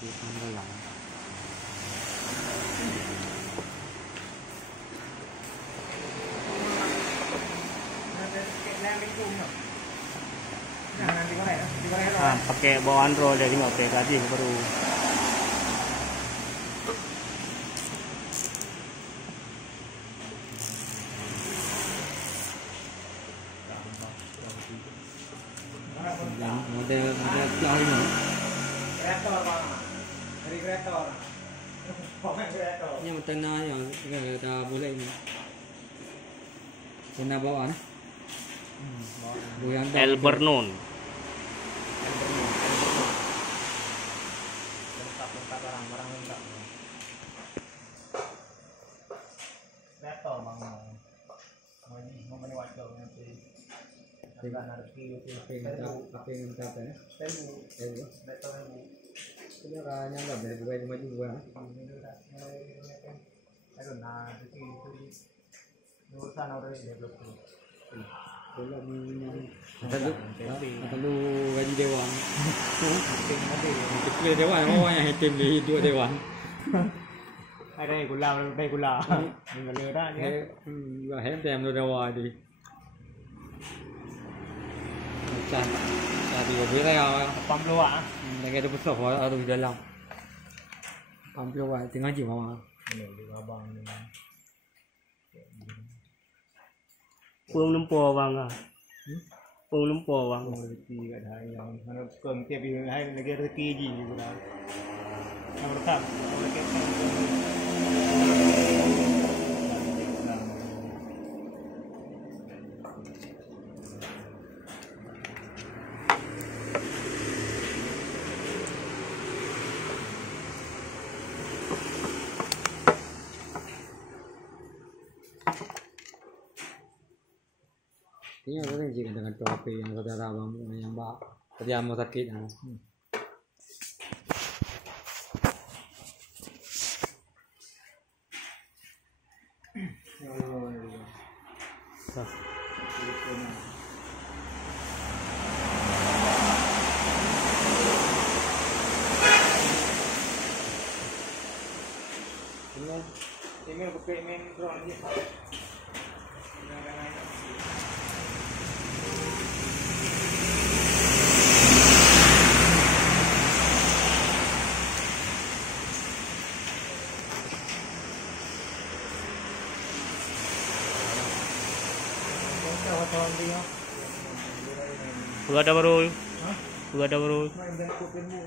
Di Tangerang. Pakai bawaan roll jadi nggak pakai gaji baru. Model plau ini. Kreator bang, dari kreator. Kreator. Yang tengahnya kita boleh ini. Kena bawaan. El Bernon. Lengkap barang-barang lengkap. Kreator bang. Mau waktu nanti. Tidak nanti itu apa yang minta apa ya? Temu. Kreator temu. Ini orangnya nggak dari bukan maju bukan? Aduh, nah itu urusan orang ini belum. Belum lu gaji dewan. Kecil dewan, orang yang hitam di dua dewan. Đây gula, mình còn lừa đó chứ. Và hết tem rồi đâu đi. Chà thì ở dưới đây rồi. Pam lu ạ. Đây cái đó besok ở từ dalam. Pam lu ạ, tinggal chỉ mà. Ini di abang ni. Phương Lumpur bang à? Phương Lumpur bang. Rezeki kat dah yang mana kong tiap hari lagi rezeki je juga. Yang berkah. Ini ada yang jika dengan topi yang saudara abang yang mbak kerja mau sakit. Ini pakai main drone je. Begadang baru. Begadang baru. Main dah kopi mu